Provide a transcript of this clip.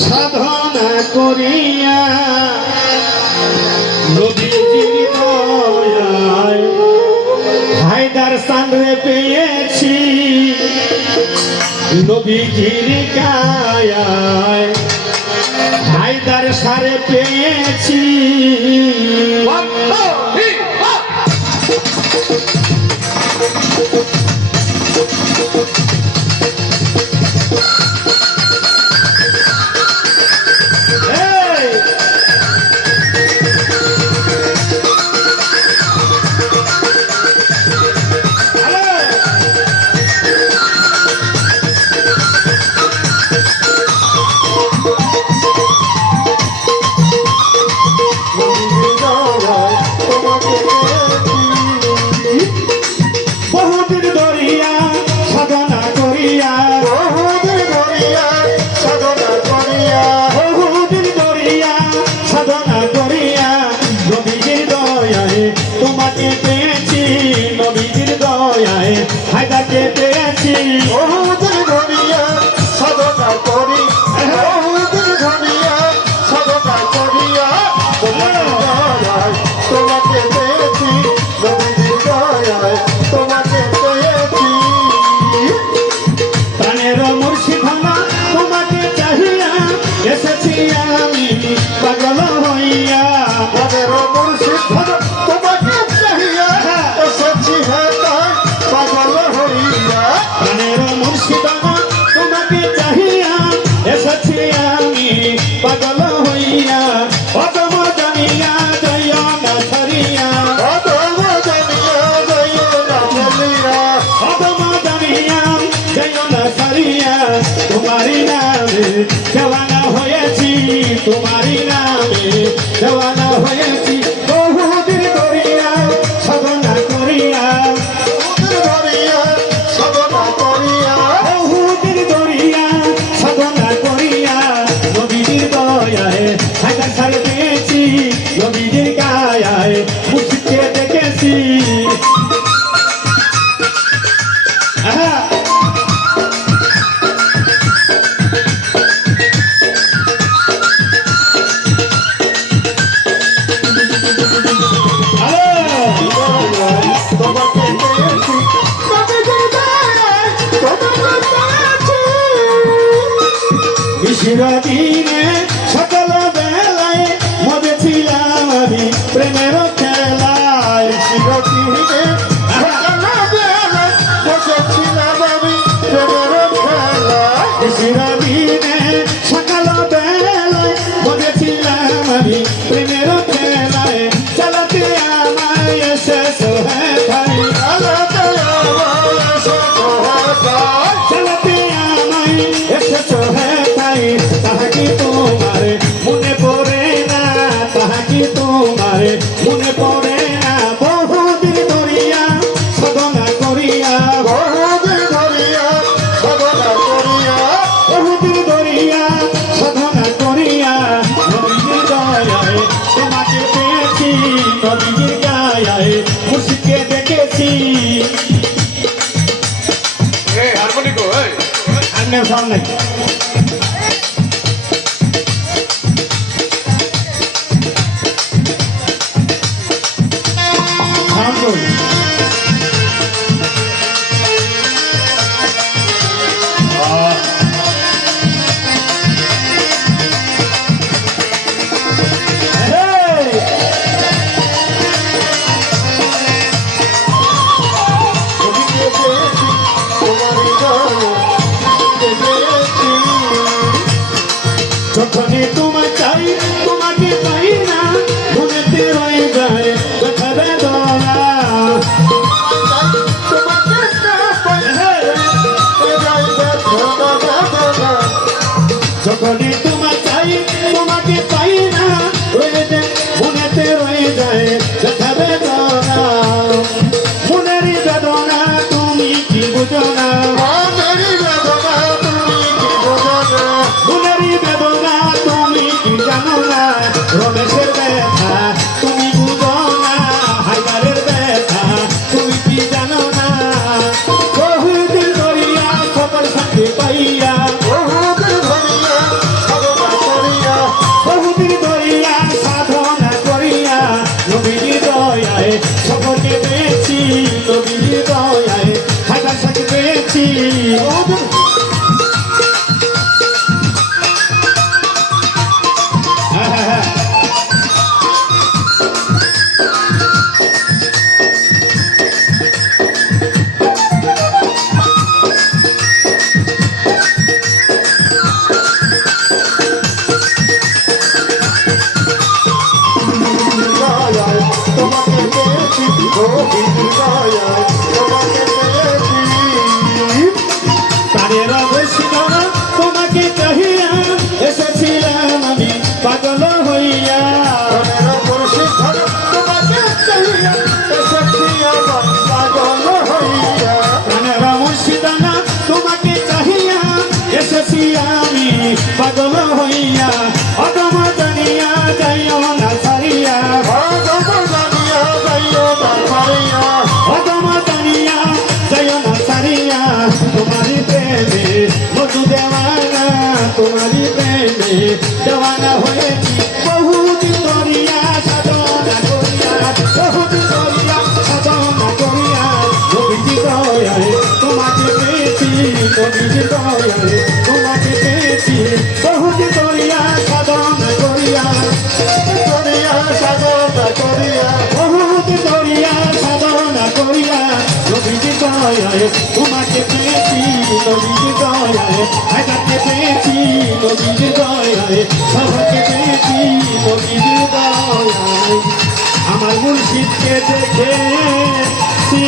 সাধনা করিয়া নবীজির দয়ায় হায়দার চাঁদরে পেয়েছি নবীজির কায়ায় হায়দার সারে পেয়েছি তোমাকে পেয়েছি নবীজির দয়ায় হায়দারকে পেয়েছি বহুদিন ধরিয়া সাধনা করি বহুদিন ধরিয়া সাধনা করিয়া তোমাকে পেয়েছি নবীজির দয়ায় তোমাকে পেয়েছি প্রাণের মুর্শিদানা তোমাকে চাহিয়া এসেছি আমি পাগল হইয়া প্রাণের মুর্শিদানা তোমাকে চাহিয়া এসেছি পাগল হইয়া প্রাণের মুর্শিদানা তোমাকে চাহিয়া এসেছি আমি পাগল হইয়া অতম জানিয়া জয় না ছড়িয়া অতম জানিয়া জয় না ছড়িয়া অতম জানিয়া জয় না ছড়িয়া তোমারি নামে দেওয়ানা হয়েছি তোমারি নামে দেওয়ানা হয়েছি বহুদিন করিয়া সাধনা করিয়া বহুদিন করিয়া সাধনা করিয়া নবীজির দয়ায় হায়দার সারে পেয়েছি নবীজির গায়ায় মুর্শিদকে দেখেছি চিরদিনে সকাল বেলায় মজেছিলাম আমি প্রেমের খেলায় চিরদিনে সকাল বেলায় বসেছিলাম আমি প্রেমের খেলায় চিরদিনে সকাল বেলায় মজেছিলাম আমি প্রেমের খেলায় চালাতে আমায় এসে সোহে ভাই চালাতে আমায় এসে সোহে তাহা কি তোমার মনে পড়ে না তাহা কি তোমার মনে পড়ে না বহুদিন ধরিয়া সাধনা করিয়া বহুদিন ধরিয়া সাধনা করিয়া বহুদিন ধরিয়া সাধনা করিয়া নবীজির দয়ায় তোমাকে পেয়েছি নবীজির গায়ায় মুর্শিদকে দেখেছি হারমোনিকো अन्य सामने যখনই তোমায় চাই তোমাকে পাই না মনেতে রয়ে যায় ব্যথা বেদনা যখনই তোমায় চাই তোমাকে পাই না রয়ে যায় মনেতে রয়ে যায় ব্যথা বেদনা মনের বেদনা তুমি কি বুঝো না মনের বেদনা তুমি কি জানো না রমেশের ব্যথা তুমি বুঝো না হায়দারের ব্যথা তুমি কি জানো না বহুদিন ধরিয়া খবর সাথে পাইয়া বহুদিন ধরিয়া দেওয়ানা হয়েছি বহুদিন ধরিয়া সাধনা করিয়া বহুদিন ধরিয়া সাধনা করিয়া নবীজি দয়ায় তোমাকে পেয়েছি নবীজি দয়ায় তোমাকে পেয়েছি বহুদিন ধরিয়া সাধনা করিয়া করিয়া সাধনা করিয়া বহুদিন ধরিয়া সাধনা করিয়া নবীজি দয়ায় তোমাকে পেয়েছি নবীজি দয়ায় আগাকে পেয়েছি নবীজি দয়ায় সবাইকে পেয়েছি নবীজি দয়ায় আমার মুর্শিদকে দেখেছি